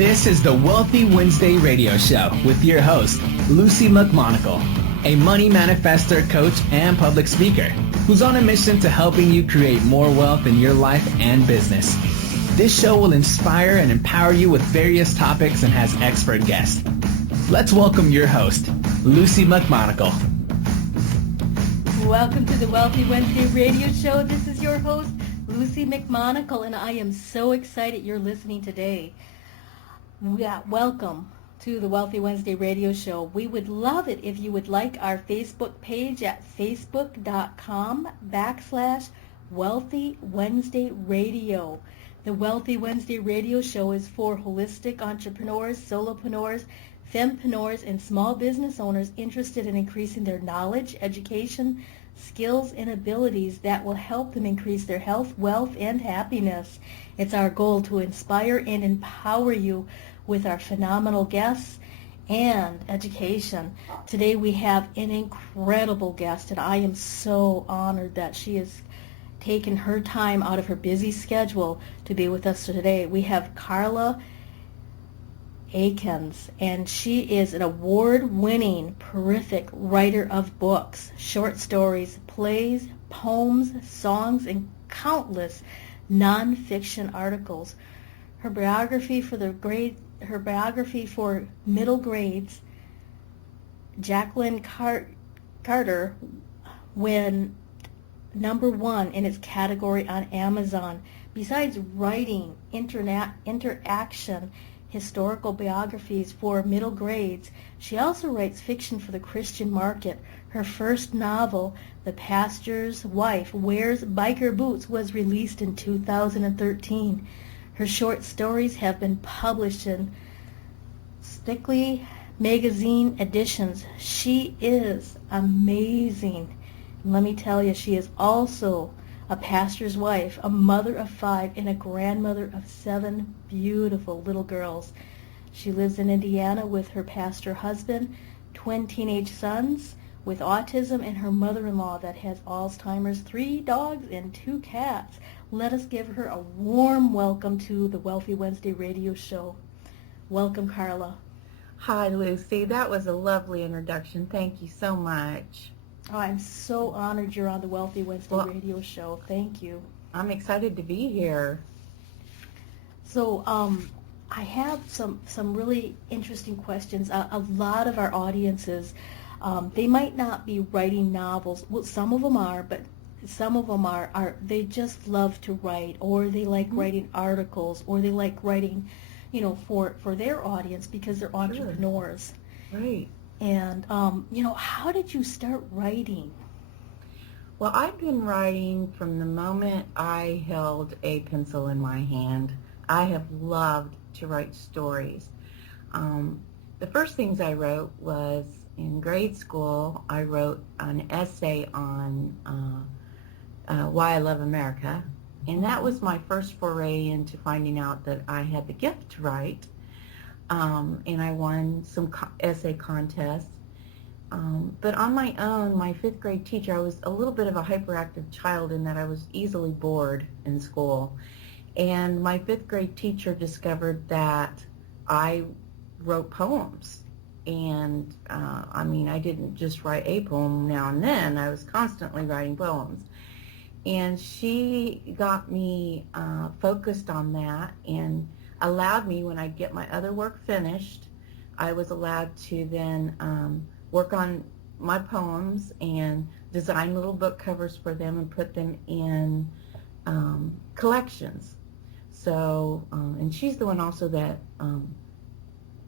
This is the Wealthy Wednesday radio show with your host, Luci McMonagle, a money manifestor, coach, and public speaker who's on a mission to helping you create more wealth in your life and business. This show will inspire and empower you with various topics and has expert guests. Let's welcome your host, Luci McMonagle. Welcome to the Wealthy Wednesday radio show. This is your host, Luci McMonagle, and I am so excited you're listening today. Welcome to the Wealthy Wednesday radio show. We would love it if you would like our Facebook page at facebook.com/Wealthy Wednesday Radio. The Wealthy Wednesday radio show is for holistic entrepreneurs, solopreneurs, fempreneurs, and small business owners interested in increasing their knowledge, education, skills, and abilities that will help them increase their health, wealth, and happiness. It's our goal to inspire and empower you with our phenomenal guests and education. Today we have an incredible guest, and I am so honored that she has taken her time out of her busy schedule to be with us today. We have Karla Akins, and she is an award-winning, prolific writer of books, short stories, plays, poems, songs, and countless nonfiction articles. Her biography for middle grades, Jacqueline Carter, went #1 in its category on Amazon. Besides writing interaction historical biographies for middle grades, she also writes fiction for the Christian market. Her first novel, The Pastor's Wife Wears Biker Boots, was released in 2013. Her short stories have been published in Splickety Magazineeditions. She is amazing. And let me tell you, she is also a pastor's wife, a mother of 5, and a grandmother of 7 beautiful little girls. She lives in Indiana with her pastor husband, twin teenage sons with autism, and her mother-in-law that has Alzheimer's, 3 dogs, and 2 cats. Let us give her a warm welcome to the Wealthy Wednesday radio show. Welcome, Karla. Hi, Lucy. That was a lovely introduction. Thank you so much. Oh, I'm so honored you're on the Wealthy Wednesday radio show. Thank you. I'm excited to be here. So I have some really interesting questions. A lot of our audiences, they might not be writing novels. Well, some of them are, but some of them are they just love to write, or they like writing articles, or they like writing, for their audience because they're entrepreneurs. Sure. Right. And, how did you start writing? Well, I've been writing from the moment I held a pencil in my hand. I have loved to write stories. The first things I wrote was in grade school. I wrote an essay on why I love America, and that was my first foray into finding out that I had the gift to write. And I won some essay contests. But on my own, my 5th grade teacher, I was a little bit of a hyperactive child in that I was easily bored in school. And my 5th grade teacher discovered that I wrote poems. And, I didn't just write a poem now and then. I was constantly writing poems. And she got me focused on that and allowed me, when I get my other work finished, I was allowed to then work on my poems and design little book covers for them and put them in collections. So, and she's the one also that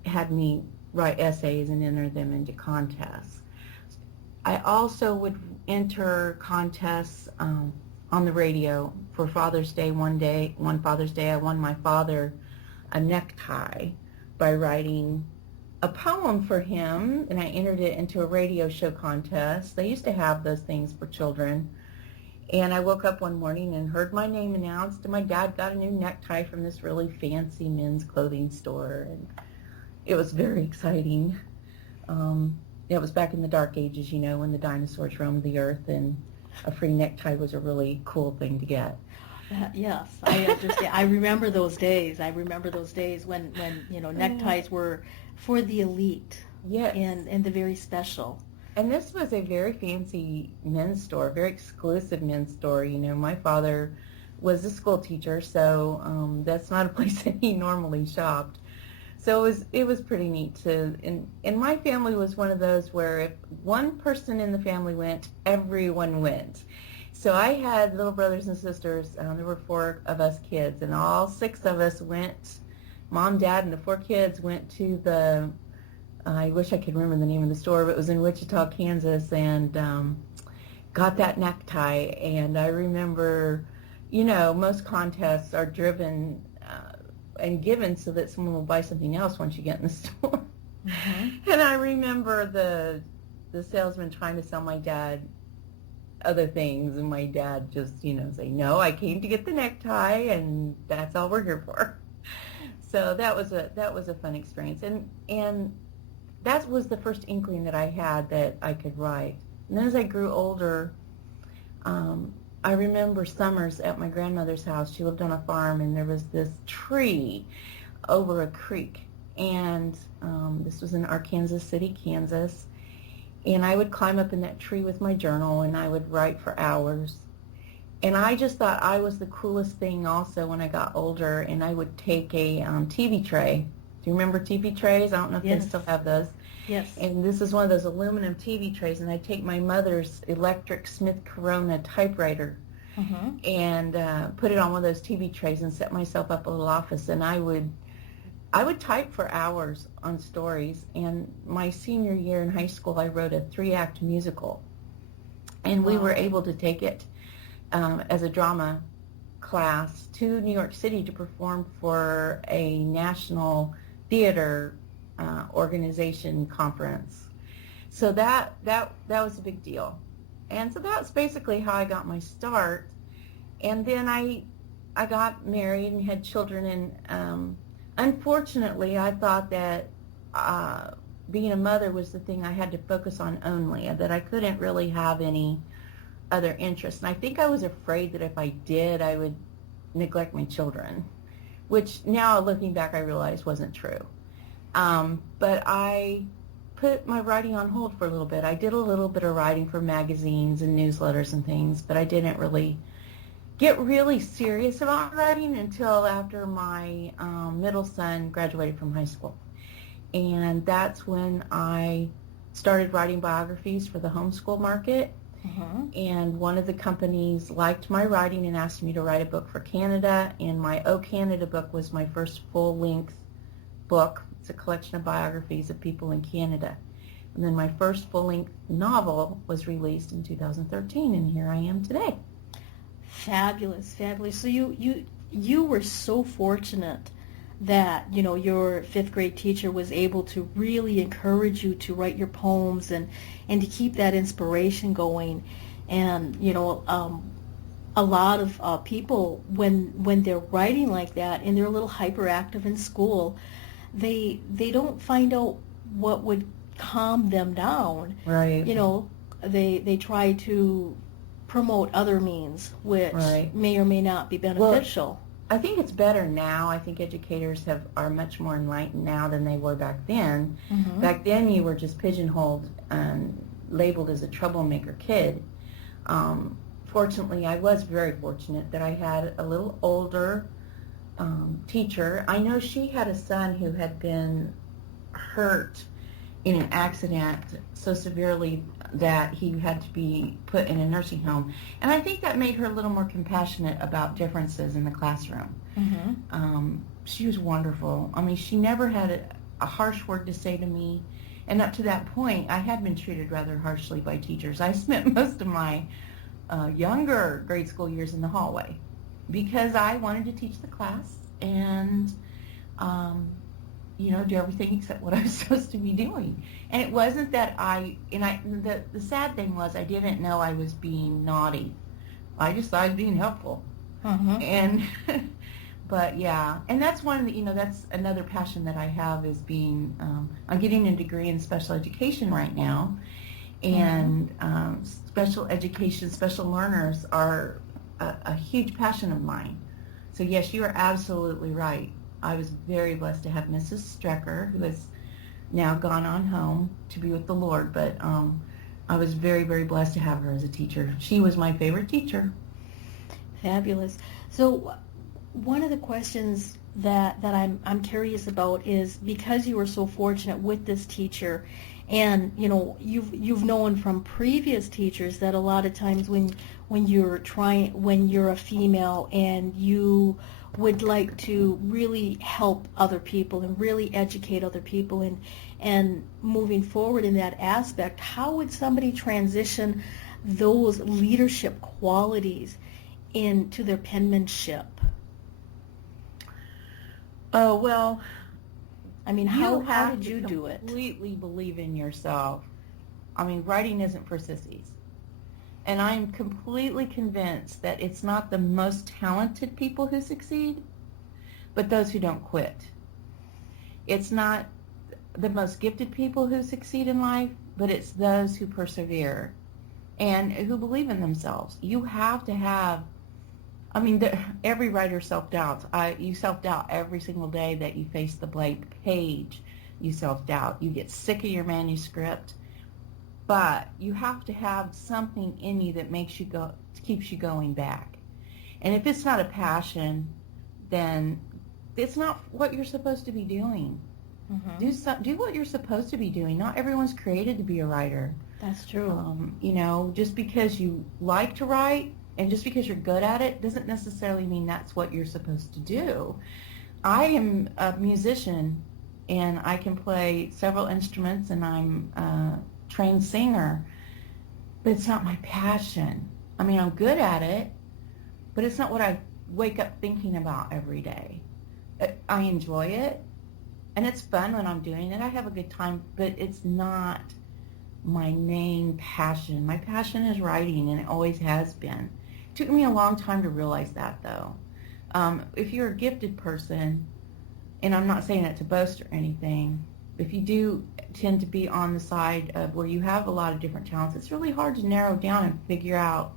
had me write essays and enter them into contests. I also would enter contests on the radio for Father's Day. One Father's Day, I won my father a necktie by writing a poem for him, and I entered it into a radio show contest. They used to have those things for children. And I woke up one morning and heard my name announced, and my dad got a new necktie from this really fancy men's clothing store, and it was very exciting. It was back in the dark ages, when the dinosaurs roamed the earth, and a free necktie was a really cool thing to get. Yes, I understand. I remember those days. I remember those days when neckties were for the elite. Yes. And the very special. And this was a very fancy men's store, very exclusive men's store. My father was a school teacher, so that's not a place that he normally shopped. So it was pretty neat to, and my family was one of those where if one person in the family went, everyone went. So I had little brothers and sisters. There were 4 of us kids, and all 6 of us went. Mom, Dad, and the 4 kids went to the. I wish I could remember the name of the store, but it was in Wichita, Kansas, and got that necktie. And I remember, most contests are driven and given so that someone will buy something else once you get in the store. Mm-hmm. And I remember the salesman trying to sell my dad other things, and my dad just, say, no, I came to get the necktie, and that's all we're here for. So that was a fun experience, and that was the first inkling that I had that I could write. And then as I grew older, I remember summers at my grandmother's house. She lived on a farm, and there was this tree over a creek, and this was in Arkansas City, Kansas. And I would climb up in that tree with my journal, and I would write for hours. And I just thought I was the coolest thing also when I got older, and I would take a TV tray. Do you remember TV trays? I don't know if Yes. they still have those. Yes. And this is one of those aluminum TV trays, and I'd take my mother's electric Smith Corona typewriter and put it on one of those TV trays and set myself up a little office, and I would type for hours on stories. And my senior year in high school, I wrote a 3-act musical, and we were able to take it as a drama class to New York City to perform for a national theater organization conference. So that was a big deal. And so that's basically how I got my start. And then I got married and had children, and unfortunately I thought that being a mother was the thing I had to focus on only, and that I couldn't really have any other interests. And I think I was afraid that if I did, I would neglect my children, which now looking back I realize wasn't true. But I put my writing on hold for a little bit. I did a little bit of writing for magazines and newsletters and things, but I didn't really get really serious about writing until after my middle son graduated from high school. And that's when I started writing biographies for the homeschool market. And one of the companies liked my writing and asked me to write a book for Canada, and my O Canada book was my first full-length book. It's a collection of biographies of people in Canada. And then my first full-length novel was released in 2013, and here I am today. Fabulous, fabulous. So you were so fortunate that, your 5th grade teacher was able to really encourage you to write your poems and to keep that inspiration going. And, a lot of people, when they're writing like that and they're a little hyperactive in school, they don't find out what would calm them down. Right. They try to promote other means, which may or may not be beneficial. Well, I think it's better now. I think educators are much more enlightened now than they were back then. Back then you were just pigeonholed and labeled as a troublemaker kid. Fortunately, I was very fortunate that I had a little older teacher. I know she had a son who had been hurt in an accident so severely that he had to be put in a nursing home. And I think that made her a little more compassionate about differences in the classroom. She was wonderful. I mean, she never had a harsh word to say to me. And up to that point, I had been treated rather harshly by teachers. I spent most of my younger grade school years in the hallway because I wanted to teach the class and do everything except what I was supposed to be doing. And it wasn't that the sad thing was I didn't know I was being naughty. I just thought I was being helpful. And, but yeah, and that's one of the, that's another passion that I have is being, I'm getting a degree in special education right now. And special education, special learners are a huge passion of mine. So yes, you are absolutely right. I was very blessed to have Mrs. Strecker, who has now gone on home to be with the Lord, but I was very, very blessed to have her as a teacher. She was my favorite teacher. Fabulous. So one of the questions that I'm curious about is, because you were so fortunate with this teacher, and you've known from previous teachers that a lot of times when you're a female and you would like to really help other people and really educate other people and moving forward in that aspect, how would somebody transition those leadership qualities into their penmanship? Oh, well, I mean, how did you do it? Completely believe in yourself. I mean, writing isn't for sissies. And I'm completely convinced that it's not the most talented people who succeed, but those who don't quit. It's not the most gifted people who succeed in life, but it's those who persevere and who believe in themselves. You have to have, I mean, every writer self-doubts. You self-doubt every single day that you face the blank page. You self-doubt. You get sick of your manuscript. But you have to have something in you that keeps you going back. And if it's not a passion, then it's not what you're supposed to be doing. Mm-hmm. Do what you're supposed to be doing. Not everyone's created to be a writer. That's true. Just because you like to write and just because you're good at it doesn't necessarily mean that's what you're supposed to do. I am a musician, and I can play several instruments, and I'm trained singer, but it's not my passion. I mean, I'm good at it, but it's not what I wake up thinking about every day. I enjoy it, and it's fun when I'm doing it. I have a good time, but it's not my main passion. My passion is writing, and it always has been. It took me a long time to realize that, though. If you're a gifted person, and I'm not saying it to boast or anything, if you do tend to be on the side of where you have a lot of different talents, it's really hard to narrow down and figure out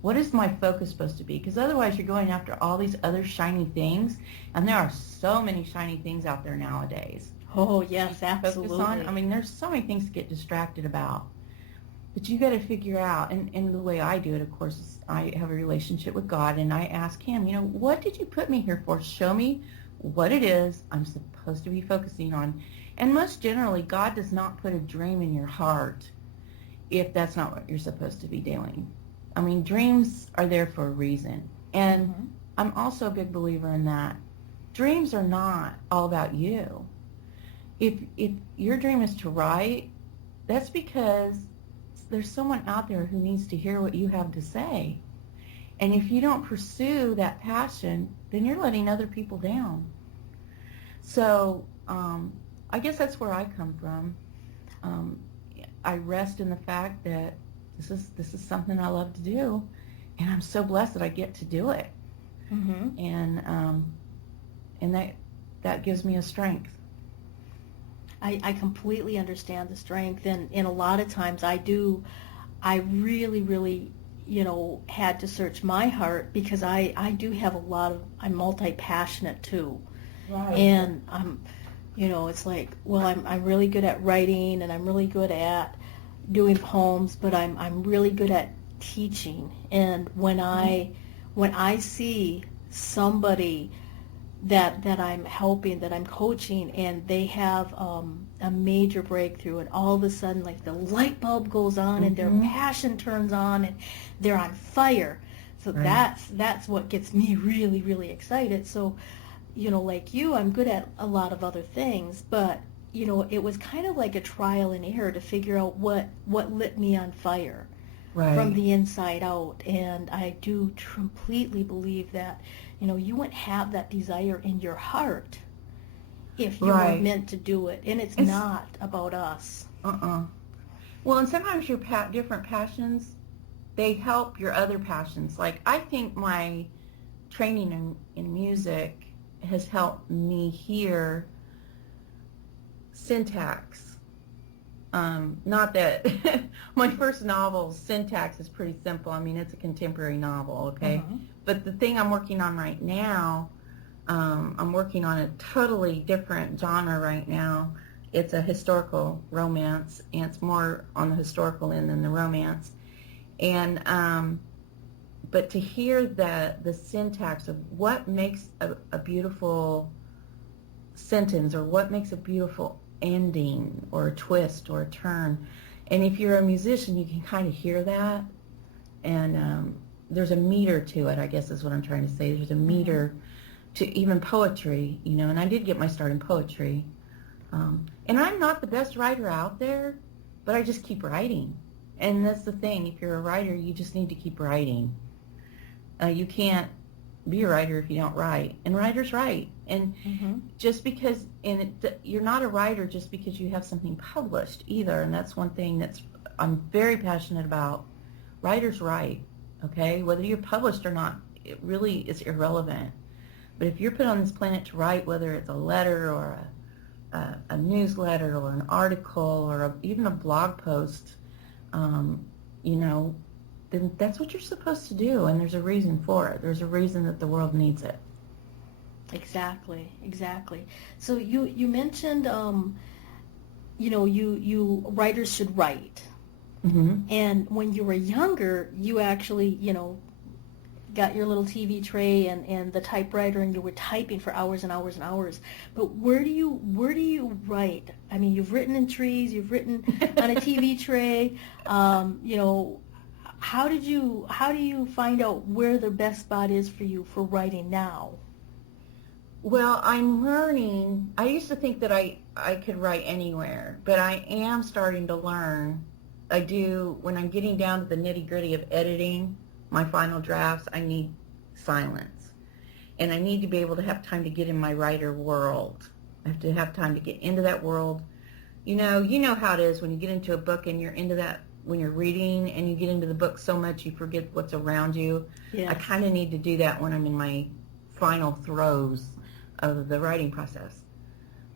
what is my focus supposed to be, because otherwise you're going after all these other shiny things, and there are so many shiny things out there nowadays. Oh, yes, absolutely. I mean, there's so many things to get distracted about. But you got to figure out, and the way I do it, of course, is I have a relationship with God, and I ask Him, what did you put me here for? Show me what it is I'm supposed to be focusing on. And most generally, God does not put a dream in your heart if that's not what you're supposed to be doing. I mean, dreams are there for a reason. And mm-hmm. I'm also a big believer in that. Dreams are not all about you. If your dream is to write, that's because there's someone out there who needs to hear what you have to say. And if you don't pursue that passion, then you're letting other people down. So I guess that's where I come from. I rest in the fact that this is something I love to do, and I'm so blessed that I get to do it. Mm-hmm. And that gives me a strength. I completely understand the strength, and a lot of times I really, really, had to search my heart, because I do have I'm multi-passionate too. Right. And it's like, well, I'm really good at writing, and I'm really good at doing poems, but I'm really good at teaching. And when I see somebody that I'm helping, that I'm coaching, and they have a major breakthrough, and all of a sudden, like, the light bulb goes on, mm-hmm. and their passion turns on, and they're on fire. So right. that's what gets me really, really excited. So, like you, I'm good at a lot of other things, but it was kind of like a trial and error to figure out what lit me on fire, right. from the inside out. And I do completely believe that you wouldn't have that desire in your heart if you right. were meant to do it. And it's not about us. Well, and sometimes your different passions, they help your other passions. Like, I think my training in music has helped me hear syntax. Not that my first novel's syntax is pretty simple. I mean, it's a contemporary novel, okay? But the thing I'm working on right now, I'm working on a totally different genre right now. It's a historical romance, and it's more on the historical end than the romance. And but to hear the syntax of what makes a beautiful sentence, or what makes a beautiful ending, or a twist, or a turn, and if you're a musician, you can kind of hear that, and there's a meter to it, I guess is what I'm trying to say. There's a meter to even poetry, you know, and I did get my start in poetry. And I'm not the best writer out there, but I just keep writing. And that's the thing. If you're a writer, you just need to keep writing. You can't be a writer if you don't write. And writers write. And just because, you're not a writer just because you have something published either. And that's one thing I'm very passionate about. Writers write, okay? Whether you're published or not, it really is irrelevant. But if you're put on this planet to write, whether it's a letter or a newsletter or an article or even a blog post, you know, then that's what you're supposed to do, and there's a reason for it. There's a reason that the world needs it. Exactly. So you mentioned, you know, you writers should write. And when you were younger, you actually, you know, got your little TV tray and the typewriter, and you were typing for hours and hours and hours. But where do you write? I mean, you've written in trees, you've written on a TV tray. You know, how do you find out where the best spot is for you for writing now? Well, I'm learning. I used to think that I could write anywhere, but I am starting to learn. I do, when I'm getting down to the nitty-gritty of editing my final drafts, I need silence. And I need to be able to have time to get in my writer world. I have to have time to get into that world. You know how it is when you get into a book and you're into that, when you're reading and you get into the book so much you forget what's around you. Yes. I kind of need to do that when I'm in my final throes of the writing process.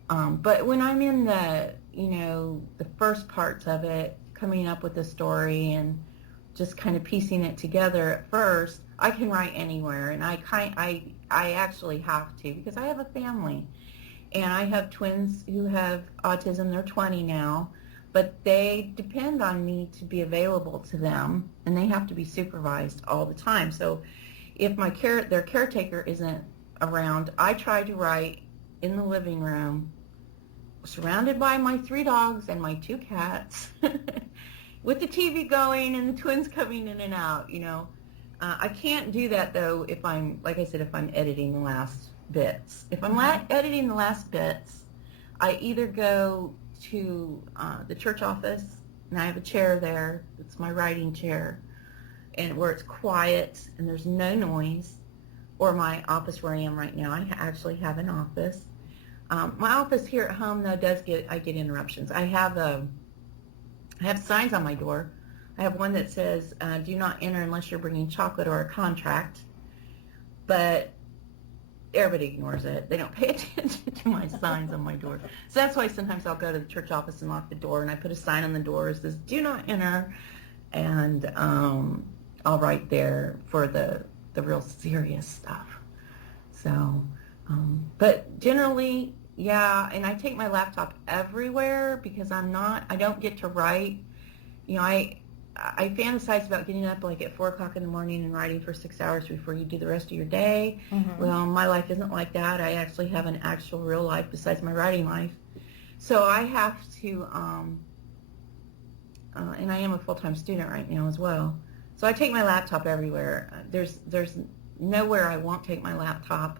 But when I'm in the first parts of it, coming up with a story and just kind of piecing it together at first, I can write anywhere, and I actually have to, because I have a family, and I have twins who have autism. They're 20 now, but they depend on me to be available to them, and they have to be supervised all the time. So if their caretaker isn't around, I try to write in the living room, surrounded by my 3 dogs and my 2 cats, with the TV going and the twins coming in and out, you know. I can't do that, though, if I'm, like I said, if I'm editing the last bits. If I'm editing the last bits, I either go to the church office, and I have a chair there. It's my writing chair, and where it's quiet and there's no noise, or my office where I am right now. I actually have an office. My office here at home, though, I get interruptions. I have signs on my door. I have one that says, do not enter unless you're bringing chocolate or a contract. But everybody ignores it. They don't pay attention to my signs on my door. So that's why sometimes I'll go to the church office and lock the door, and I put a sign on the door that says, do not enter. And I'll write there for the real serious stuff. So, but generally, yeah, and I take my laptop everywhere because I don't get to write. You know, I fantasize about getting up like at 4 o'clock in the morning and writing for 6 hours before you do the rest of your day. Well, my life isn't like that. I actually have an actual real life besides my writing life. So I have to, and I am a full-time student right now as well. So I take my laptop everywhere. There's nowhere I won't take my laptop.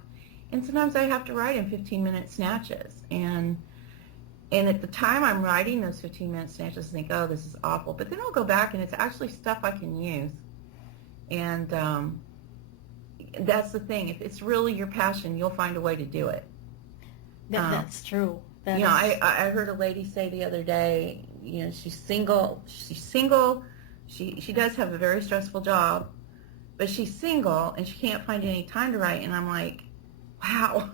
And sometimes I have to write in 15-minute snatches. And at the time I'm writing those 15-minute snatches, I think, oh, this is awful. But then I'll go back, and it's actually stuff I can use. And that's the thing. If it's really your passion, you'll find a way to do it. That's true. I heard a lady say the other day, you know, she's single. She does have a very stressful job, but she's single, and she can't find any time to write. And I'm like, wow,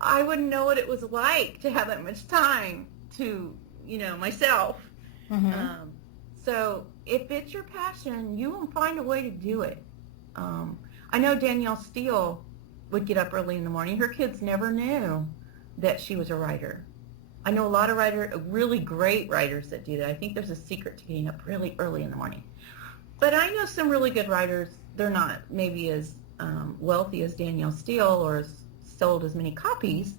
I wouldn't know what it was like to have that much time to myself. Mm-hmm. So if it's your passion, you will find a way to do it. I know Danielle Steele would get up early in the morning. Her kids never knew that she was a writer. I know a lot of really great writers that do that. I think there's a secret to getting up really early in the morning. But I know some really good writers, they're not maybe as wealthy as Danielle Steele or as sold as many copies,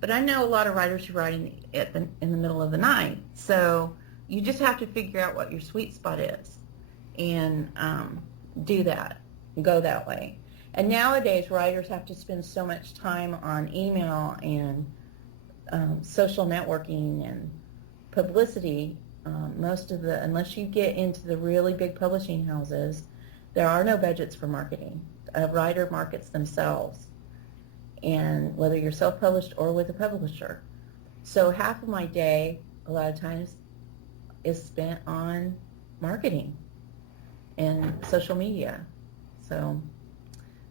but I know a lot of writers who write in the middle of the night. So you just have to figure out what your sweet spot is and do that, go that way. And nowadays, writers have to spend so much time on email and social networking and publicity. Unless you get into the really big publishing houses, there are no budgets for marketing. A writer markets themselves, and whether you're self-published or with a publisher. So half of my day, a lot of times, is spent on marketing and social media. So,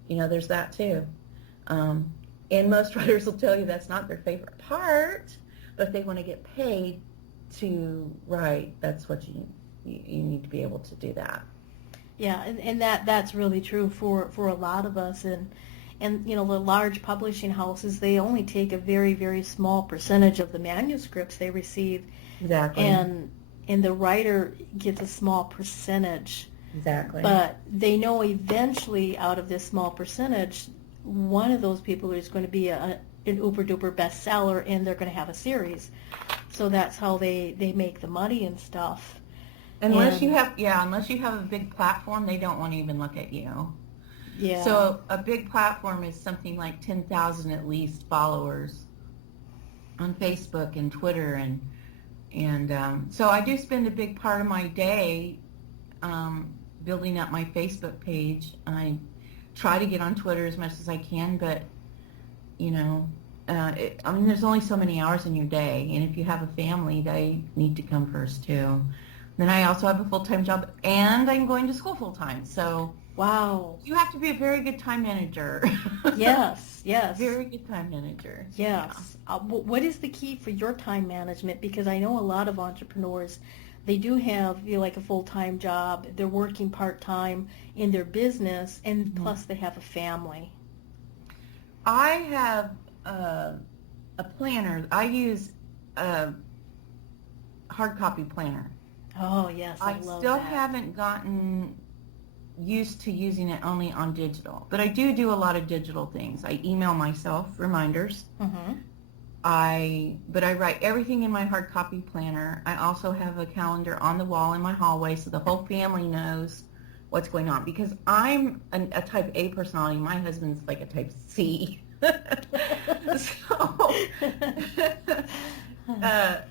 there's that too. And most writers will tell you that's not their favorite part, but if they want to get paid to write, that's what you need to be able to do that. Yeah, and that's really true for a lot of us. And the large publishing houses, they only take a very, very small percentage of the manuscripts they receive. Exactly. And the writer gets a small percentage. Exactly. But they know eventually out of this small percentage, one of those people is going to be an uber-duper bestseller, and they're going to have a series. So that's how they make the money and stuff. Unless you have a big platform, they don't want to even look at you. Yeah. So a big platform is something like 10,000 at least followers on Facebook and Twitter, and so I do spend a big part of my day building up my Facebook page. I try to get on Twitter as much as I can, but there's only so many hours in your day, and if you have a family, they need to come first too. Then I also have a full-time job, and I'm going to school full-time. So wow, you have to be a very good time manager. Yes. Very good time manager. Yes. Yeah. What is the key for your time management? Because I know a lot of entrepreneurs, they do have like a full-time job. They're working part-time in their business, and plus they have a family. I have a planner. I use a hard copy planner. Oh, yes, I love that. I still haven't gotten used to using it only on digital, but I do a lot of digital things. I email myself reminders. Mm-hmm. But I write everything in my hard copy planner. I also have a calendar on the wall in my hallway so the whole family knows what's going on, because I'm a type A personality. My husband's like a type C. So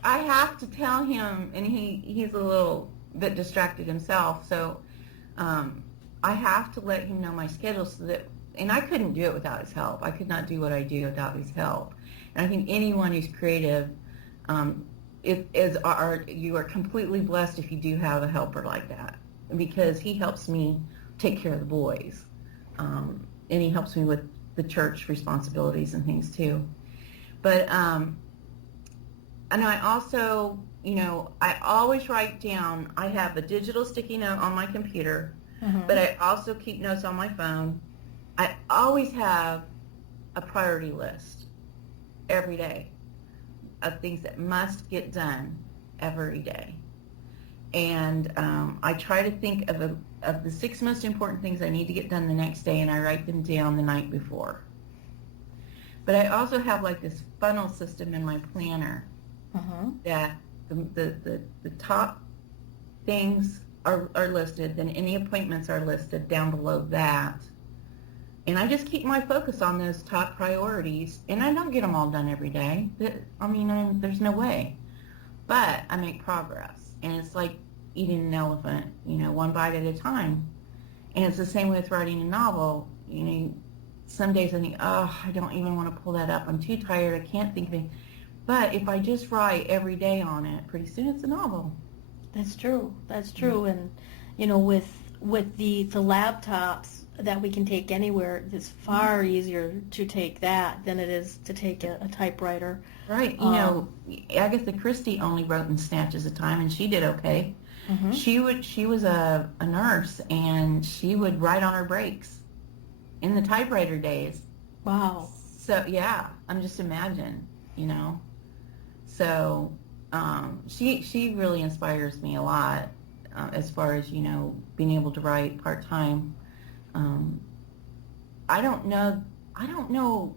I have to tell him, and he's a little bit distracted himself, so I have to let him know my schedule so that, and I couldn't do it without his help. I could not do what I do without his help. And I think anyone who's creative, you are completely blessed if you do have a helper like that, because he helps me take care of the boys, and he helps me with the church responsibilities and things too. But and I also, I always write down. I have a digital sticky note on my computer, but I also keep notes on my phone. I always have a priority list every day of things that must get done every day. And I try to think of the 6 most important things I need to get done the next day, and I write them down the night before. But I also have like this funnel system in my planner that the top things are listed, then any appointments are listed down below that. And I just keep my focus on those top priorities, and I don't get them all done every day. There's no way. But I make progress, and it's like eating an elephant, one bite at a time. And it's the same with writing a novel. Some days I think, I don't even want to pull that up. I'm too tired. I can't think of it. But if I just write every day on it, pretty soon it's a novel. That's true. And with the laptops, that we can take anywhere. It's far easier to take that than it is to take a typewriter. Right. You know, Agatha Christie only wrote in snatches of time, and she did okay. Mm-hmm. She was a nurse, and she would write on her breaks in the typewriter days. Wow. So yeah, I'm just imagine, you know. So she really inspires me a lot as far as, you know, being able to write part time. I don't know.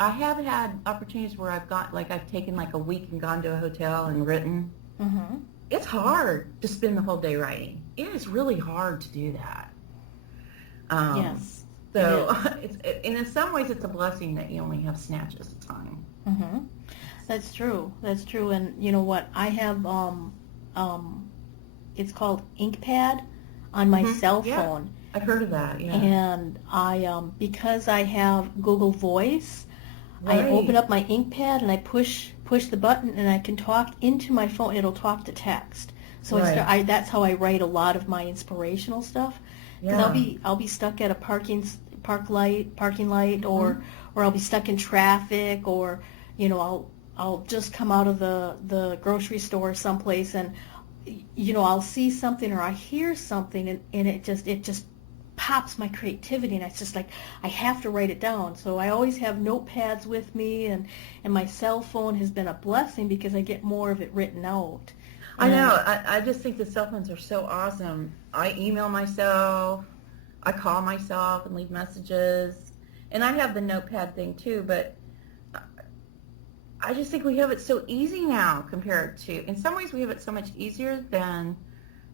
I have had opportunities where I've taken like a week and gone to a hotel and written. Mm-hmm. It's hard to spend the whole day writing. It is really hard to do that. Yes. So and in some ways it's a blessing that you only have snatches of time. Mm-hmm. That's true. And you know what? I have it's called InkPad on my cell phone. I've heard of that. Yeah. And I because I have Google Voice, Right. I open up my InkPad and I push the button and I can talk into my phone. It'll talk to text. So Right. that's how I write a lot of my inspirational stuff. Because I'll be stuck at a parking light, or I'll be stuck in traffic, or you know I'll just come out of the grocery store someplace, and you know I'll see something or I hear something, and it just pops my creativity, and it's just like I have to write it down. So I always have notepads with me, and my cell phone has been a blessing because I get more of it written out. I know. I just think the cell phones are so awesome. I email myself, I call myself and leave messages, and I have the notepad thing too, but I just think we have it so easy now compared to, in some ways we have it so much easier than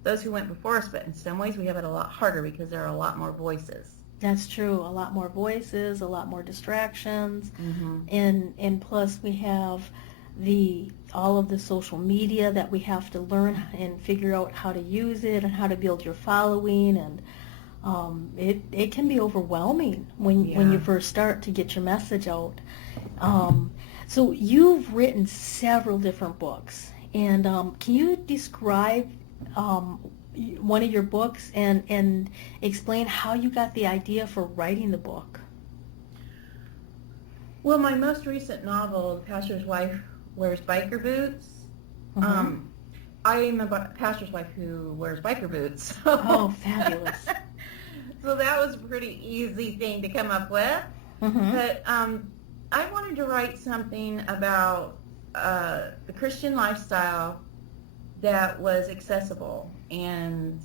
those who went before us, but in some ways we have it a lot harder because there are a lot more voices. That's true. A lot more voices, a lot more distractions, Mm-hmm. and plus we have all of the social media that we have to learn and figure out how to use it and how to build your following, and it can be overwhelming when you first start to get your message out. So you've written several different books, and can you describe one of your books and explain how you got the idea for writing the book? Well, my most recent novel, The Pastor's Wife Wears Biker Boots. I am a pastor's wife who wears biker boots. Oh, fabulous. So that was a pretty easy thing to come up with. But I wanted to write something about the Christian lifestyle that was accessible and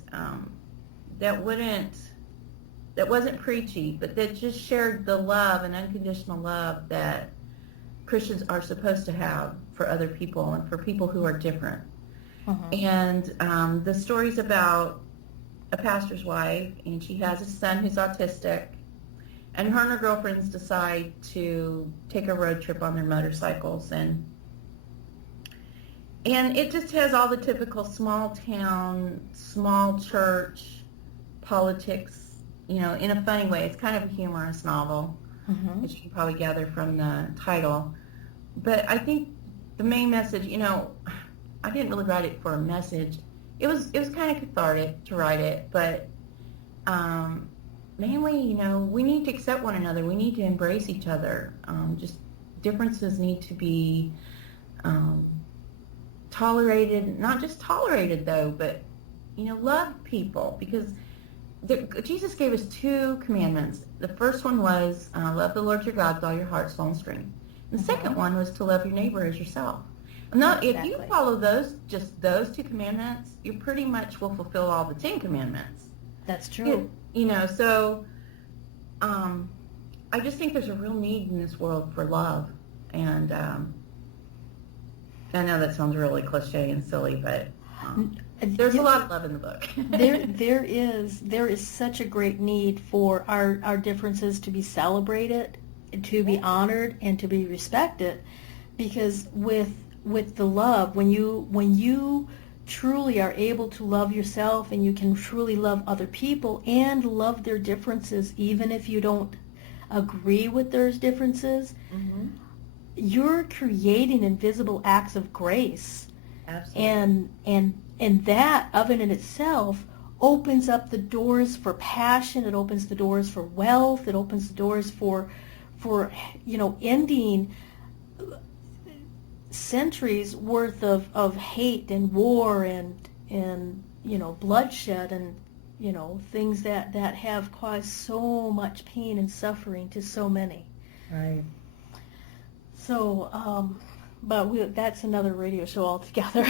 that wasn't preachy, but that just shared the love and unconditional love that Christians are supposed to have for other people and for people who are different. And the story's about a pastor's wife, and she has a son who's autistic, and her and her girlfriends decide to take a road trip on their motorcycles, and it just has all the typical small town, small church politics, you know, in a funny way. It's kind of a humorous novel, as you can probably gather from the title. But I think the main message, you know, I didn't really write it for a message. It was kind of cathartic to write it, but mainly, you know, we need to accept one another. We need to embrace each other. Just differences need to be tolerated, not just tolerated though, but, you know, love people, because Jesus gave us 2 commandments. The first one was love the Lord your God with all your heart, soul, and strength. And the second one was to love your neighbor as yourself. Now, if you follow those 2 commandments, you pretty much will fulfill all the 10 commandments. That's true. You know, so I just think there's a real need in this world for love. And I know that sounds really cliche and silly, but there's a lot of love in the book. there is such a great need for our differences to be celebrated, to be honored, and to be respected, because with the love, when you truly are able to love yourself, and you can truly love other people and love their differences, even if you don't agree with those differences, you're creating invisible acts of grace. Absolutely. And that of it in itself opens up the doors for passion. It opens the doors for wealth. It opens the doors for ending centuries worth of hate and war and bloodshed and things that have caused so much pain and suffering to so many. Right. So, that's another radio show altogether.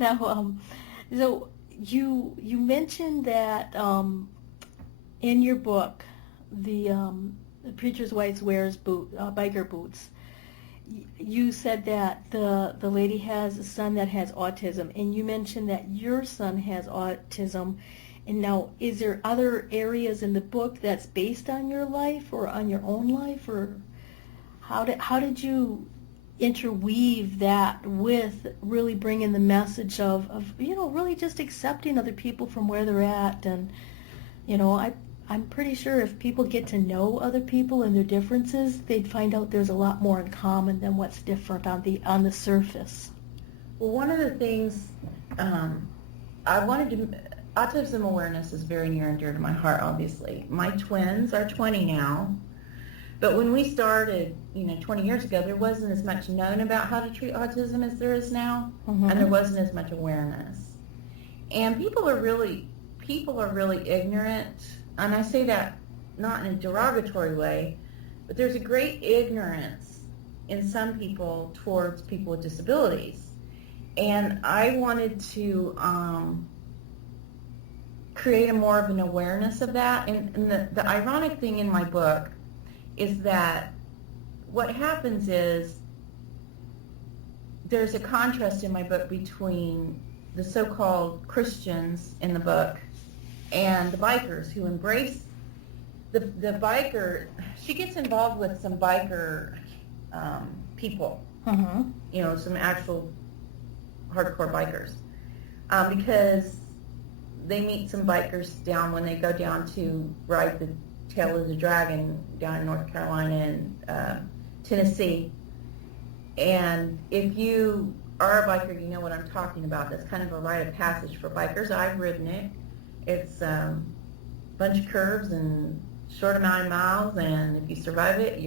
Now, so you mentioned that in your book, the preacher's wife wears biker boots. You said that the lady has a son that has autism, and you mentioned that your son has autism. And now, is there other areas in the book that's based on your life or on your own life, or how did you interweave that with really bringing the message of really just accepting other people from where they're at? And I'm pretty sure if people get to know other people and their differences, they'd find out there's a lot more in common than what's different on the surface. Well, one of the things autism awareness is very near and dear to my heart, obviously. My twins are 20 now, but when we started, 20 years ago, there wasn't as much known about how to treat autism as there is now, Mm-hmm. and there wasn't as much awareness. And people are really ignorant. And I say that not in a derogatory way, but there's a great ignorance in some people towards people with disabilities. And I wanted to create more of an awareness of that. And the ironic thing in my book is that what happens is there's a contrast in my book between the so-called Christians in the book and the bikers who embrace the biker. She gets involved with some biker people, Mm-hmm. Some actual hardcore bikers, because they meet some bikers when they go down to ride the Tail of the Dragon down in North Carolina and Tennessee. And if you are a biker, you know what I'm talking about. That's kind of a rite of passage for bikers. I've ridden it. It's a bunch of curves and short amount of miles, and if you survive it,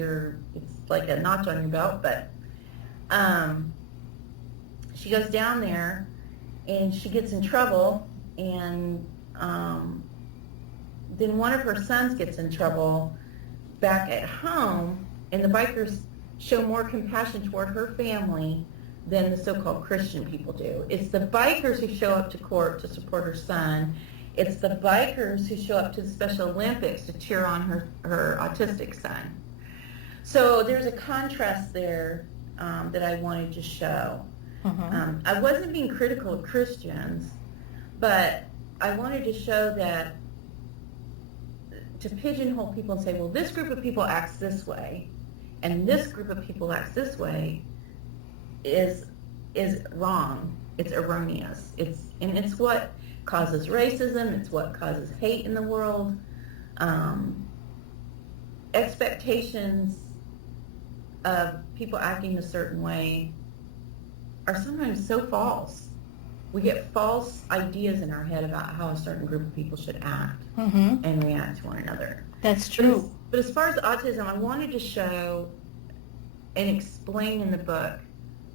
it's like a notch on your belt. But she goes down there, and she gets in trouble, and then one of her sons gets in trouble back at home, and the bikers show more compassion toward her family than the so-called Christian people do. It's the bikers who show up to court to support her son. It's the bikers who show up to the Special Olympics to cheer on her autistic son. So there's a contrast there that I wanted to show. Mm-hmm. I wasn't being critical of Christians, but I wanted to show that to pigeonhole people and say, well, this group of people acts this way, and this group of people acts this way is wrong. It's erroneous. It's what causes racism. It's what causes hate in the world. Expectations of people acting a certain way are sometimes so false. We get false ideas in our head about how a certain group of people should act Mm-hmm. and react to one another. That's true. But as far as autism, I wanted to show and explain in the book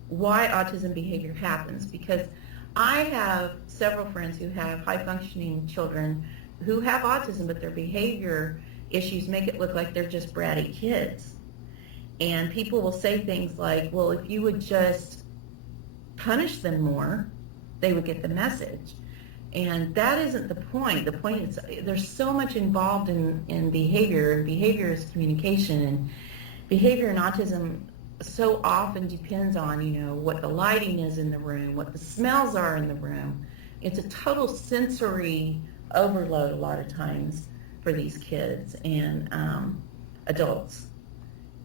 why autism behavior happens, because I have several friends who have high-functioning children who have autism, but their behavior issues make it look like they're just bratty kids. And people will say things like, well, if you would just punish them more, they would get the message. And that isn't the point. The point is there's so much involved in behavior, and behavior is communication, and behavior in autism so often depends on, what the lighting is in the room, what the smells are in the room. It's a total sensory overload a lot of times for these kids and adults.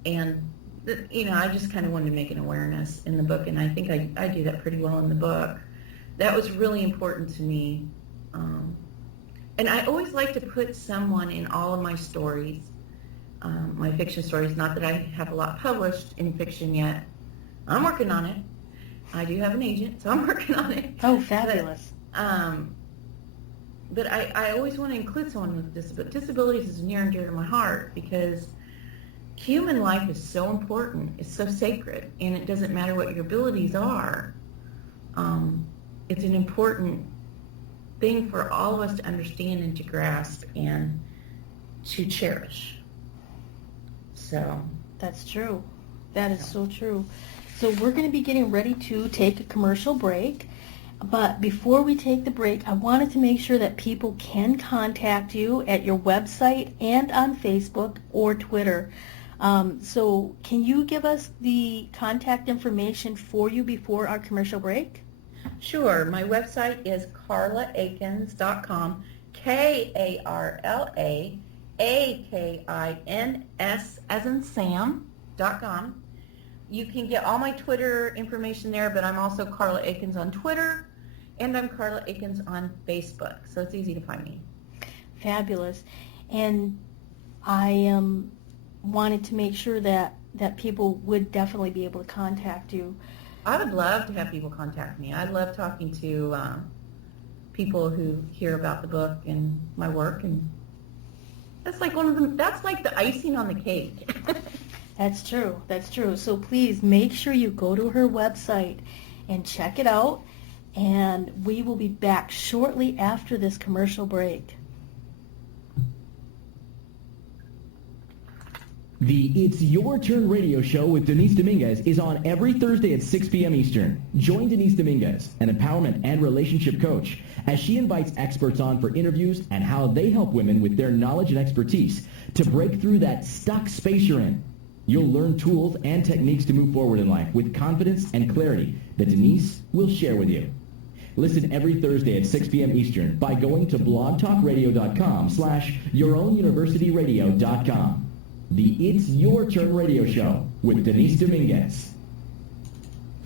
And, I just kind of wanted to make an awareness in the book, and I think I do that pretty well in the book. That was really important to me. And I always like to put someone in all of my stories, my fiction stories. Not that I have a lot published in fiction yet. I'm working on it. I do have an agent, so I'm working on it. Oh, fabulous. But, but I always want to include someone with disabilities is near and dear to my heart because human life is so important. It's so sacred, and it doesn't matter what your abilities are. It's an important thing for all of us to understand and to grasp and to cherish. So that's true. That is so true. So we're going to be getting ready to take a commercial break. But before we take the break, I wanted to make sure that people can contact you at your website and on Facebook or Twitter. So can you give us the contact information for you before our commercial break? Sure. My website is karlaakins.com, KarlaAkins as in Sam.com. You can get all my Twitter information there, but I'm also Karla Akins on Twitter, and I'm Karla Akins on Facebook, so it's easy to find me. Fabulous. And I wanted to make sure that people would definitely be able to contact you. I would love to have people contact me. I love talking to people who hear about the book and my work, and that's like that's like the icing on the cake. That's true. That's true. So please make sure you go to her website and check it out, and we will be back shortly after this commercial break. The It's Your Turn radio show with Denise Dominguez is on every Thursday at 6 p.m. Eastern. Join Denise Dominguez, an empowerment and relationship coach, as she invites experts on for interviews and how they help women with their knowledge and expertise to break through that stuck space you're in. You'll learn tools and techniques to move forward in life with confidence and clarity that Denise will share with you. Listen every Thursday at 6 p.m. Eastern by going to blogtalkradio.com/yourownuniversityradio.com. The It's Your Turn radio show with Denise Dominguez.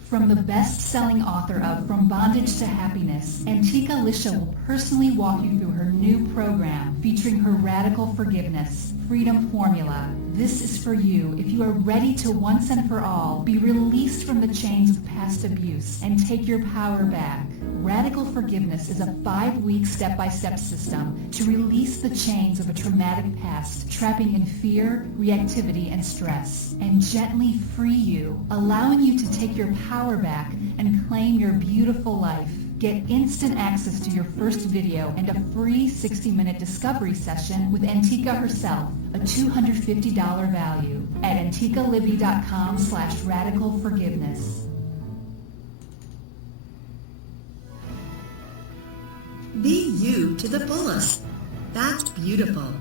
From the best-selling author of From Bondage to Happiness, Antika Lisha will personally walk you through her new program featuring her Radical Forgiveness, Freedom Formula. This is for you if you are ready to once and for all be released from the chains of past abuse and take your power back. Radical Forgiveness is a 5-week step-by-step system to release the chains of a traumatic past, trapping in fear, reactivity, and stress, and gently free you, allowing you to take your power back and claim your beautiful life. Get instant access to your first video and a free 60-minute discovery session with Antika herself, a $250 value, at antikalibby.com/radicalforgiveness. Be you to the fullest. That's beautiful.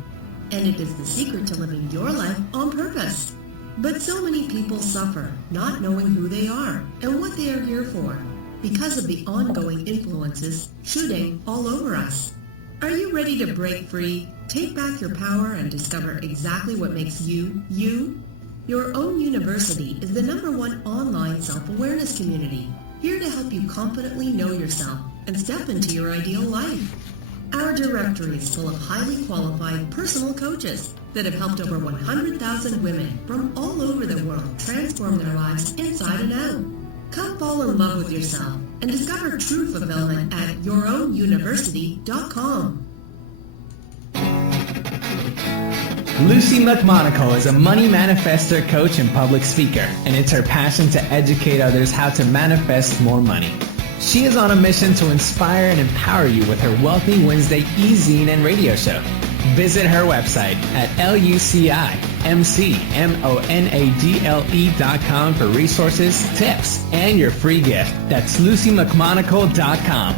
And it is the secret to living your life on purpose. But so many people suffer not knowing who they are and what they are here for because of the ongoing influences shooting all over us. Are you ready to break free, take back your power, and discover exactly what makes you, you? Your Own University is the #1 online self-awareness community, here to help you confidently know yourself and step into your ideal life. Our directory is full of highly qualified personal coaches that have helped over 100,000 women from all over the world transform their lives inside and out. Come fall in love with yourself and discover true fulfillment at yourownuniversity.com. Luci McMonagle is a money manifester, coach, and public speaker, and it's her passion to educate others how to manifest more money. She is on a mission to inspire and empower you with her Wealthy Wednesday e-zine and radio show. Visit her website at lucimcmonagle.com for resources, tips, and your free gift. That's lucimcmonagle.com.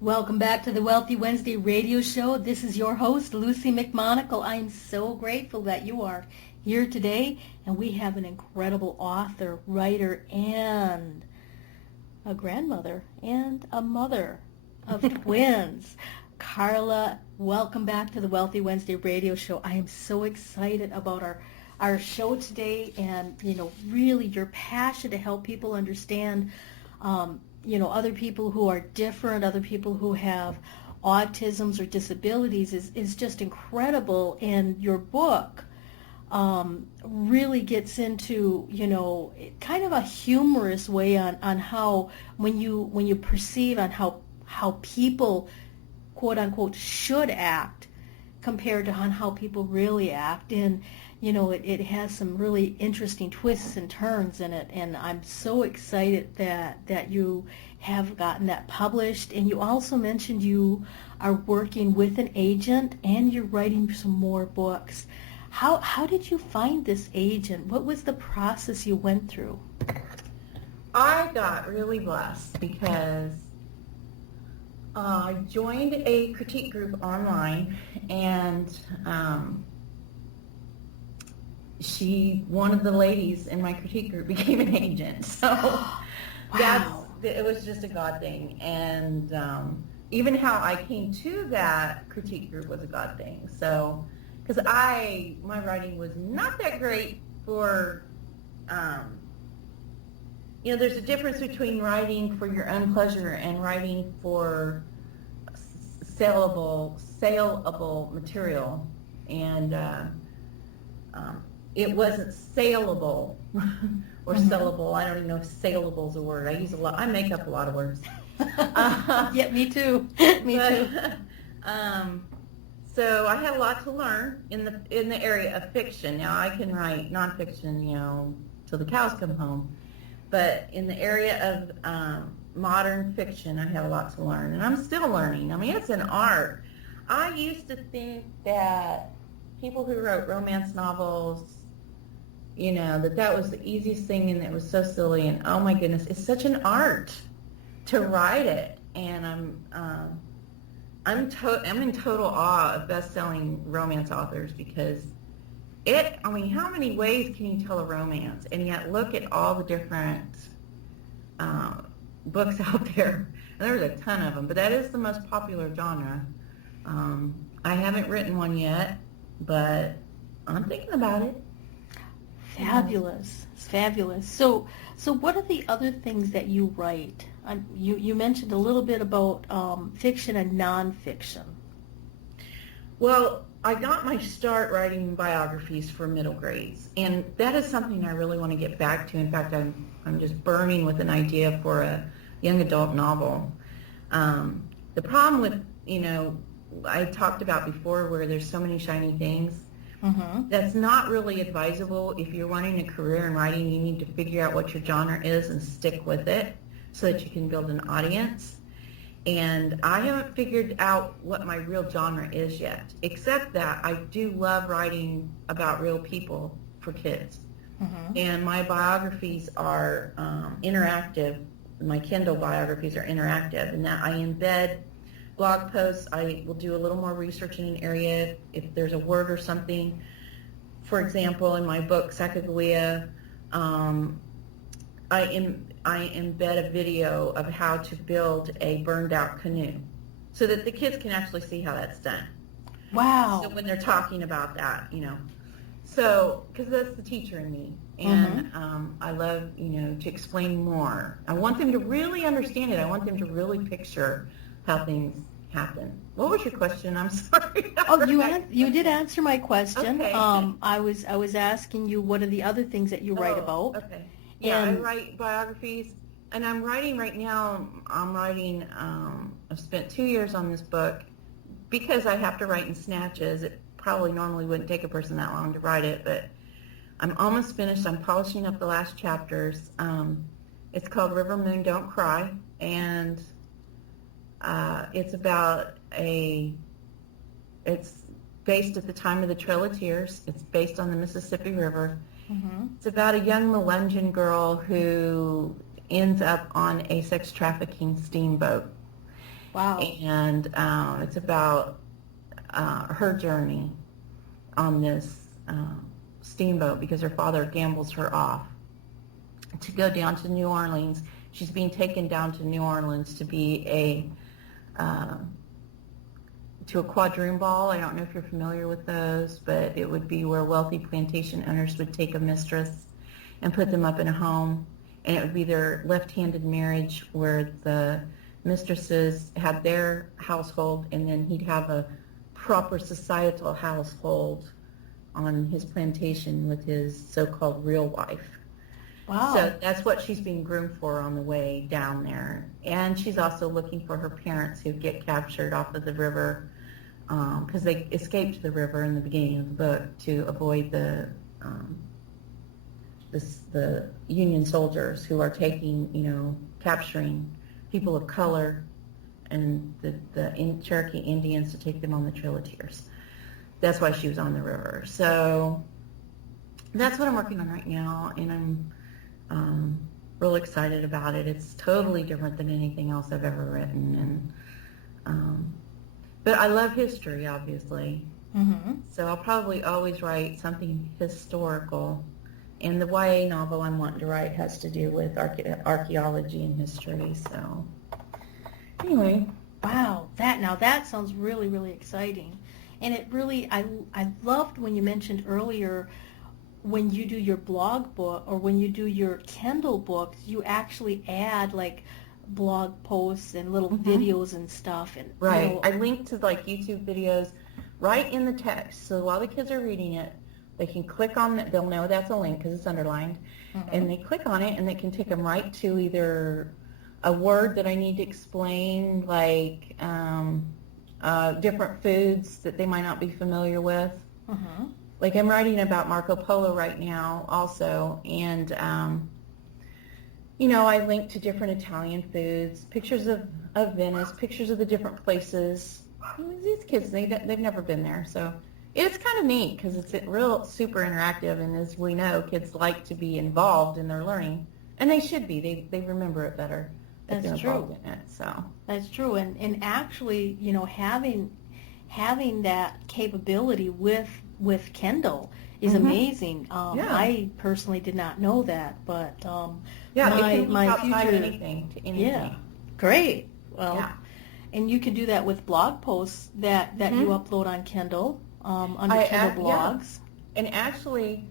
Welcome back to the Wealthy Wednesday radio show. This is your host, Luci McMonagle. I am so grateful that you are here today, and we have an incredible author, writer, and a grandmother, and a mother of twins. Karla, welcome back to the Wealthy Wednesday radio show. I am so excited about our show today, and really your passion to help people understand other people who are different, other people who have autisms or disabilities is just incredible. And your book really gets into, kind of a humorous way on how when you perceive on how how people, quote unquote, should act compared to on how people really act. And it has some really interesting twists and turns in it, and I'm so excited that you have gotten that published. And you also mentioned you are working with an agent and you're writing some more books. How did you find this agent? What was the process you went through? I got really blessed because I joined a critique group online, and one of the ladies in my critique group became an agent. So Wow. it was just a God thing. And even how I came to that critique group was a God thing. So, because my writing was not that great for, there's a difference between writing for your own pleasure and writing for saleable material. And it wasn't saleable or sellable. I don't even know if saleable is a word. I make up a lot of words. Yeah, me too. Too. So I had a lot to learn in the area of fiction. Now I can write nonfiction, till the cows come home. But in the area of modern fiction, I have a lot to learn, and I'm still learning. I mean, it's an art. I used to think that people who wrote romance novels, that was the easiest thing, and it was so silly. And oh my goodness, it's such an art to write it. And I'm in total awe of best-selling romance authors, because how many ways can you tell a romance? And yet look at all the different books out there. And there's a ton of them, but that is the most popular genre. I haven't written one yet, but I'm thinking about it. Fabulous. It's fabulous. So what are the other things that you write? You mentioned a little bit about fiction and nonfiction. Well, I got my start writing biographies for middle grades, and that is something I really want to get back to. In fact, I'm just burning with an idea for a young adult novel. The problem with, I talked about before, where there's so many shiny things, that's not really advisable. If you're wanting a career in writing, you need to figure out what your genre is and stick with it so that you can build an audience. And I haven't figured out what my real genre is yet, except that I do love writing about real people for kids. And my biographies are interactive. My Kindle biographies are interactive, in that I embed blog posts. I will do a little more research in an area if there's a word or something. For example, in my book, Sacagawea, I embed a video of how to build a burned out canoe so that the kids can actually see how that's done. Wow. So when they're talking about that, so, because that's the teacher in me. And I love, to explain more. I want them to really understand it. I want them to really picture how things happen. What was your question? I'm sorry. Oh, you did answer my question. Okay. I was asking you, what are the other things that you write about? Okay. Yeah, I write biographies, and I'm writing right now. I've spent 2 years on this book because I have to write in snatches. It probably normally wouldn't take a person that long to write it, but I'm almost finished. I'm polishing up the last chapters. It's called River Moon Don't Cry, and it's about it's based at the time of the Trail of Tears. It's based on the Mississippi River. It's about a young Melungeon girl who ends up on a sex trafficking steamboat. Wow. And it's about her journey on this steamboat, because her father gambles her off to go down to New Orleans. She's being taken down to New Orleans to be to a quadroon ball. I don't know if you're familiar with those, but it would be where wealthy plantation owners would take a mistress and put them up in a home, and it would be their left-handed marriage, where the mistresses had their household, and then he'd have a proper societal household on his plantation with his so-called real wife. Wow. So that's what she's being groomed for on the way down there. And she's also looking for her parents who get captured off of the river because they escaped the river in the beginning of the book to avoid the Union soldiers who are capturing people of color and the Cherokee Indians to take them on the Trail of Tears. That's why she was on the river. So that's what I'm working on right now, and I'm real excited about it. It's totally different than anything else I've ever written, and but I love history, obviously. Mm-hmm. So I'll probably always write something historical. And the YA novel I'm wanting to write has to do with archaeology and history. So anyway. Wow, that sounds really, really exciting. And it really, I loved when you mentioned earlier when you do your blog book or when you do your Kindle books, you actually add like blog posts and little videos and stuff. And right. I link to like YouTube videos right in the text. So while the kids are reading it, they can click on it. They'll know that's a link because it's underlined. And they click on it and they can take them right to either a word that I need to explain, like different foods that they might not be familiar with. Like I'm writing about Marco Polo right now also, and I link to different Italian foods, pictures of Venice, pictures of the different places. These kids, they've never been there, so it's kind of neat because it's real super interactive, and as we know, kids like to be involved in their learning, and they should be. They remember it better. That's true. In it, so. That's true, and actually, having that capability with Kindle is amazing. I personally did not know that, but my future anything to anything. Yeah, great. Well, and you can do that with blog posts that you upload on Kindle under Kindle blogs. Yeah. And actually,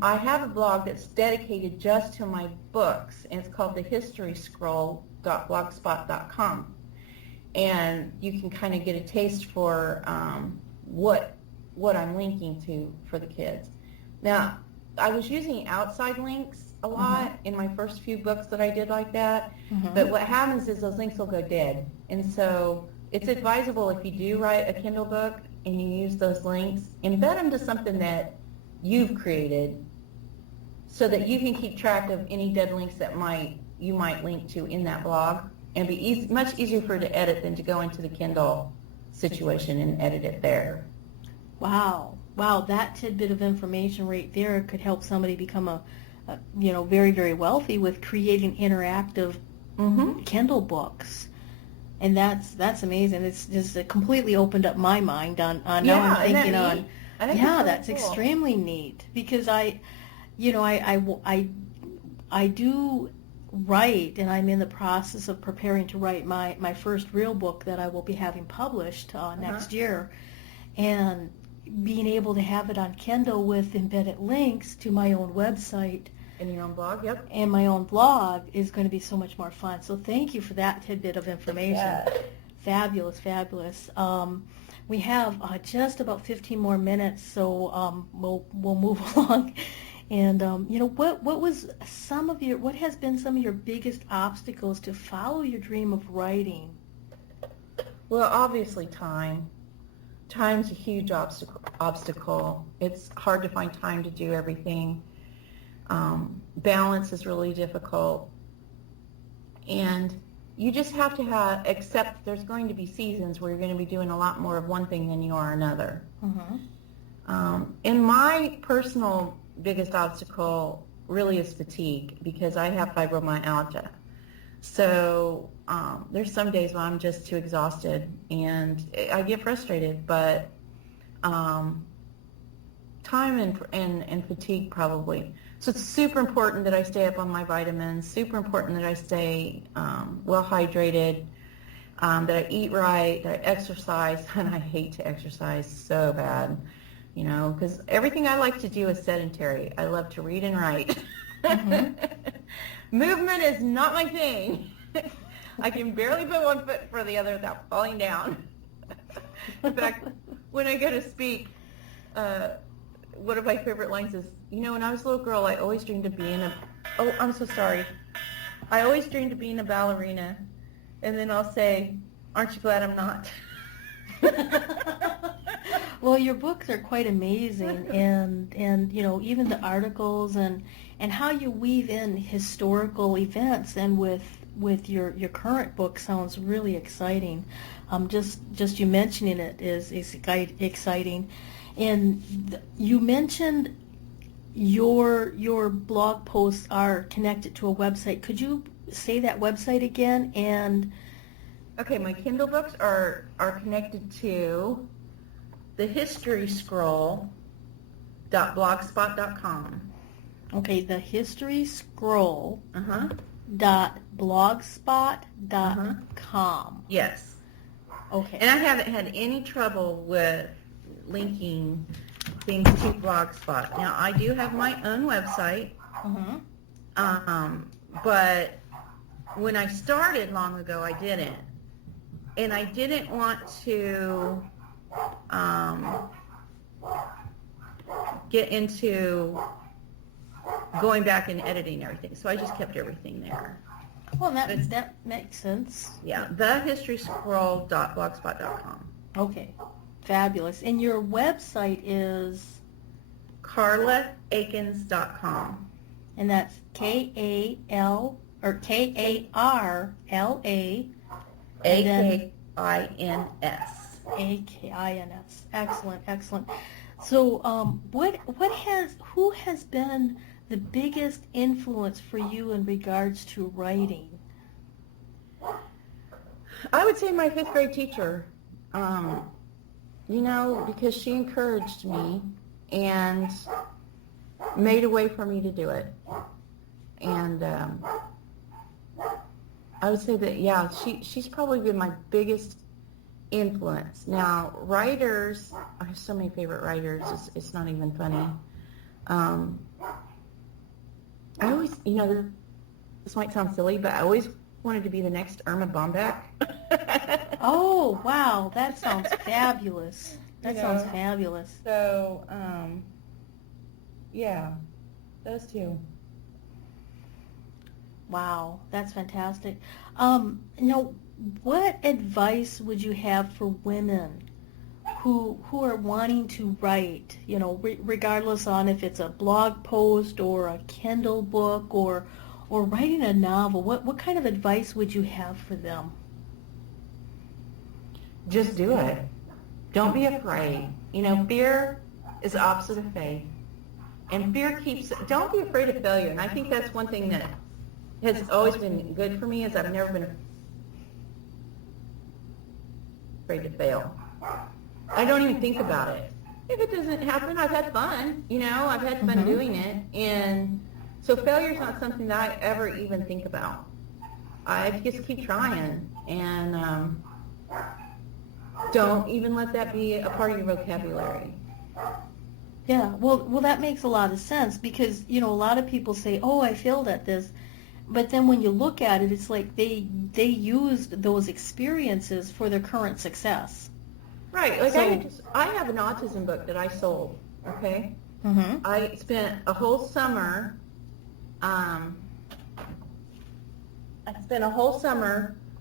I have a blog that's dedicated just to my books, and it's called thehistoryscroll.blogspot.com. And you can kind of get a taste for what I'm linking to for the kids. Now, I was using outside links a lot in my first few books that I did like that, but what happens is those links will go dead. And so it's advisable if you do write a Kindle book and you use those links, embed them to something that you've created so that you can keep track of any dead links that you might link to in that blog, and be much easier for it to edit than to go into the Kindle situation and edit it there. Wow, that tidbit of information right there could help somebody become a very, very wealthy with creating interactive Kindle books. And that's amazing. It's just completely opened up my mind on now I'm thinking on. That's cool. Extremely neat, because I do write, and I'm in the process of preparing to write my first real book that I will be having published next year, and being able to have it on Kindle with embedded links to my own website. And your own blog, yep. And my own blog is going to be so much more fun. So thank you for that tidbit of information. Yeah. Fabulous. We have just about 15 more minutes, so we'll move along. And what has been some of your biggest obstacles to follow your dream of writing? Well, obviously time. Time's a huge obstacle. It's hard to find time to do everything. Balance is really difficult. And you just have to accept there's going to be seasons where you're going to be doing a lot more of one thing than you are another. And my personal biggest obstacle really is fatigue, because I have fibromyalgia. So there's some days when I'm just too exhausted and I get frustrated, but time and fatigue probably. So it's super important that I stay up on my vitamins, super important that I stay well hydrated, that I eat right, that I exercise, and I hate to exercise so bad, because everything I like to do is sedentary. I love to read and write. Movement is not my thing. I can barely put one foot for the other without falling down. In fact, when I go to speak, one of my favorite lines is, when I was a little girl, I always dreamed of being Oh, I'm so sorry. I always dreamed of being a ballerina, and then I'll say, aren't you glad I'm not? Well, your books are quite amazing, and you know, even the articles and how you weave in historical events, and with your current book sounds really exciting. Just you mentioning it is exciting, and you mentioned your blog posts are connected to a website. Could you say that website again? And Okay, my Kindle books are connected to thehistoryscroll.blogspot.com. okay, the history scroll Uh-huh. .blogspot.com. Yes. Okay. And I haven't had any trouble with linking things to Blogspot. Now, I do have my own website, but when I started long ago, I didn't. And I didn't want to get into going back and editing everything, so I just kept everything there. Well, that makes sense. Yeah, thehistoryscroll.blogspot.com. Okay, fabulous. And your website is? KarlaAkins.com. And that's Karla Akins. Akins. Excellent, excellent. So, who has been the biggest influence for you in regards to writing? I would say my 5th grade teacher, because she encouraged me and made a way for me to do it. And I would say that, yeah, she's probably been my biggest influence. Now, writers, I have so many favorite writers, it's not even funny. I always, this might sound silly, but I always wanted to be the next Irma Bombeck. Oh, wow, that sounds fabulous. That sounds fabulous. So, yeah, those two. Wow, that's fantastic. What advice would you have for women who are wanting to write, regardless on if it's a blog post or a Kindle book or writing a novel? What kind of advice would you have for them? Just do it. Don't be afraid. Fear is the opposite of faith. And fear don't be afraid of failure. And I think that's one thing that has always been good for me, is I've never been afraid to fail. I don't even think about it. If it doesn't happen, I've had fun. I've had fun doing it. And so failure is not something that I ever even think about. I just keep trying. And don't even let that be a part of your vocabulary. Yeah, well, that makes a lot of sense, because, a lot of people say, oh, I failed at this. But then when you look at it, it's like they used those experiences for their current success. Right. Like, I have an autism book that I sold, okay? Mm-hmm. I spent a whole summer,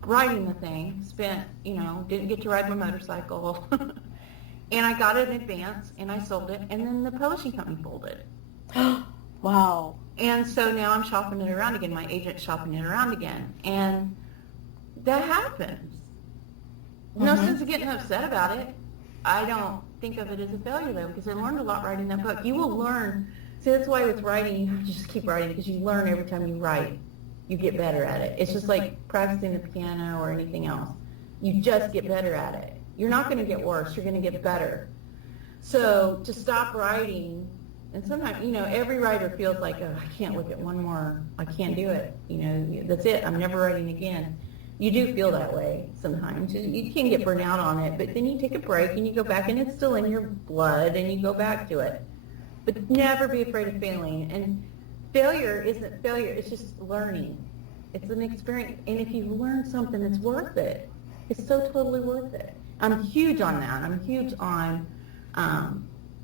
writing the thing. Didn't get to ride my motorcycle. And I got it in advance, and I sold it, and then the publishing company folded. Wow. And so now I'm shopping it around again. My agent's shopping it around again. And that happens. No sense of getting upset about it. I don't think of it as a failure, though, because I learned a lot writing that book. You will learn. See, that's why with writing, you just keep writing, because you learn every time you write. You get better at it. It's just like practicing the piano or anything else. You just get better at it. You're not going to get worse. You're going to get better. So to stop writing, and sometimes, every writer feels like, oh, I can't look at one more. I can't do it. That's it. I'm never writing again. You do feel that way sometimes. You can get burnt out on it, but then you take a break and you go back, and it's still in your blood, and you go back to it. But never be afraid of failing. And failure isn't failure. It's just learning. It's an experience. And if you learn something, it's worth it. It's so totally worth it. I'm huge on that. I'm huge on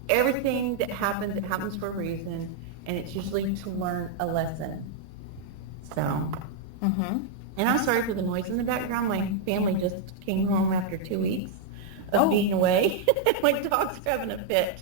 everything that happens, it happens for a reason. and it's usually to learn a lesson. So, Mm-hmm. and I'm sorry for the noise in the background. My family just came home after 2 weeks of being away. My dog's having a fit.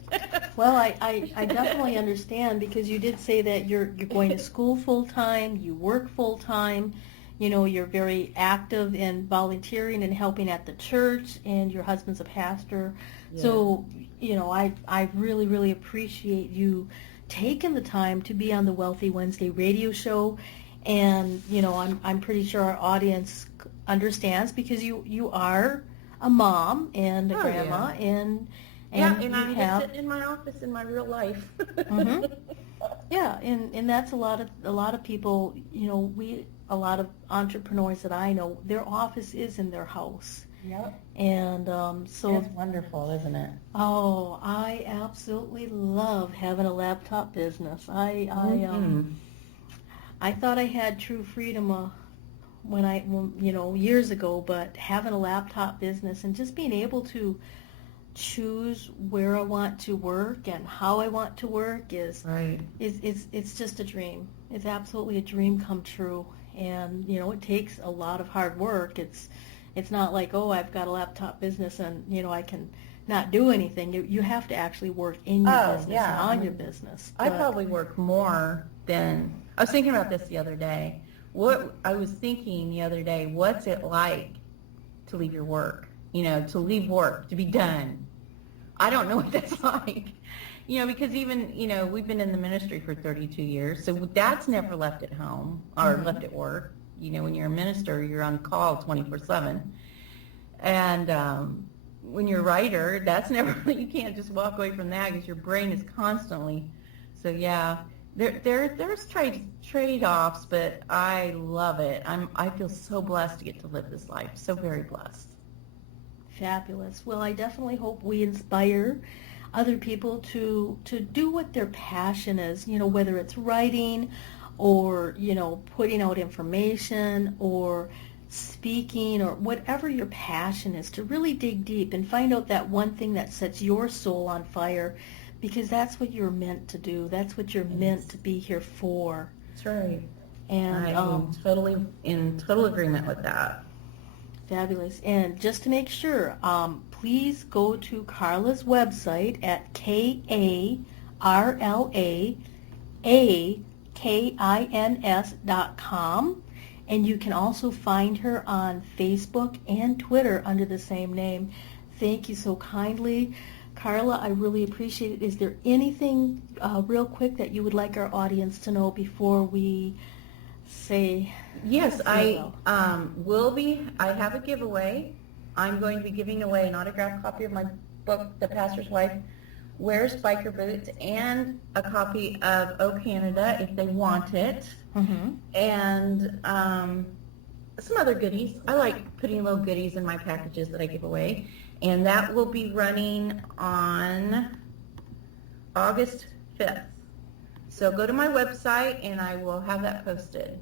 Well, I definitely understand, because you did say that you're going to school full time, you work full time, you know, you're very active in volunteering and helping at the church, and your husband's a pastor. Yeah. So, you know, I really, really appreciate you taking the time to be on the Wealthy Wednesday radio show. And, you know, I'm pretty sure our audience understands, because you are a mom and a grandma, yeah. and I'm just sitting in my office in my real life. Mm-hmm. Yeah, and that's a lot of people, you know, a lot of entrepreneurs that I know, their office is in their house. Yep. And so it's wonderful, isn't it? Oh, I absolutely love having a laptop business. I thought I had true freedom when you know, years ago, but having a laptop business and just being able to choose where I want to work and how I want to work is it's just a dream. It's absolutely a dream come true. And, you know, it takes a lot of hard work. It's not like, oh, I've got a laptop business and, you know, I can not do anything. You have to actually work in your business and on your business. I probably work more than, I was thinking about this the other day. What's it like to leave your work? You know, to leave work, to be done. I don't know what that's like. You know, because even, you know, we've been in the ministry for 32 years, so that's never left at home or left at work. You know, when you're a minister, you're on call 24/7. And when you're a writer, that's never, you can't just walk away from that, because your brain is constantly. So, yeah, there's trade-offs, but I love it. I feel so blessed to get to live this life, so very blessed. Fabulous. Well, I definitely hope we inspire other people to do what their passion is, you know, whether it's writing or, you know, putting out information or speaking or whatever your passion is, to really dig deep and find out that one thing that sets your soul on fire, because that's what you're meant to do. That's what you're meant to be here for. That's right. And I'm totally in total agreement with that. Fabulous. And just to make sure, please go to Karla's website at KarlaAkins.com, and you can also find her on Facebook and Twitter under the same name. Thank you so kindly, Karla. I really appreciate it. Is there anything real quick that you would like our audience to know before we say? Yes, I have a giveaway. I'm going to be giving away an autographed copy of my book, The Pastor's Wife Wears Biker Boots, and a copy of Oh Canada if they want it, and some other goodies. I like putting little goodies in my packages that I give away, and that will be running on August 5th. So go to my website, and I will have that posted.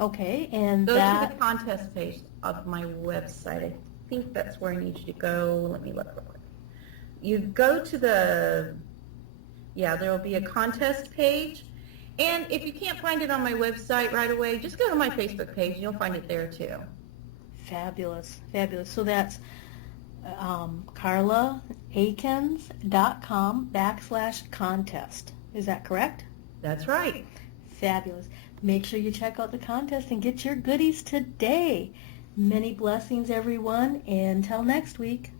Okay, and go to the contest page of my website. I think that's where I need you to go. Let me look real quick. You go to there will be a contest page. And if you can't find it on my website right away, just go to my Facebook page. You'll find it there too. Fabulous, fabulous. So that's KarlaAkins.com/contest. Is that correct? That's right. Fabulous. Make sure you check out the contest and get your goodies today. Many blessings, everyone. Until next week.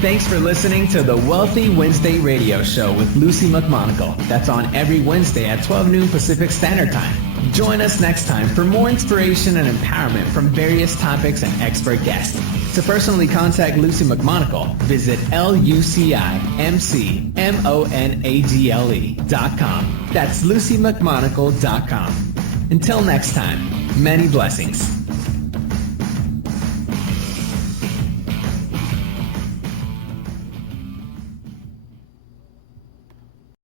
Thanks for listening to the Wealthy Wednesday radio show with Luci McMonagle. That's on every Wednesday at 12 noon Pacific Standard Time. Join us next time for more inspiration and empowerment from various topics and expert guests. To personally contact Luci McMonagle, visit LuciMonagle.com. That's LuciMcMonagle.com. Until next time, many blessings.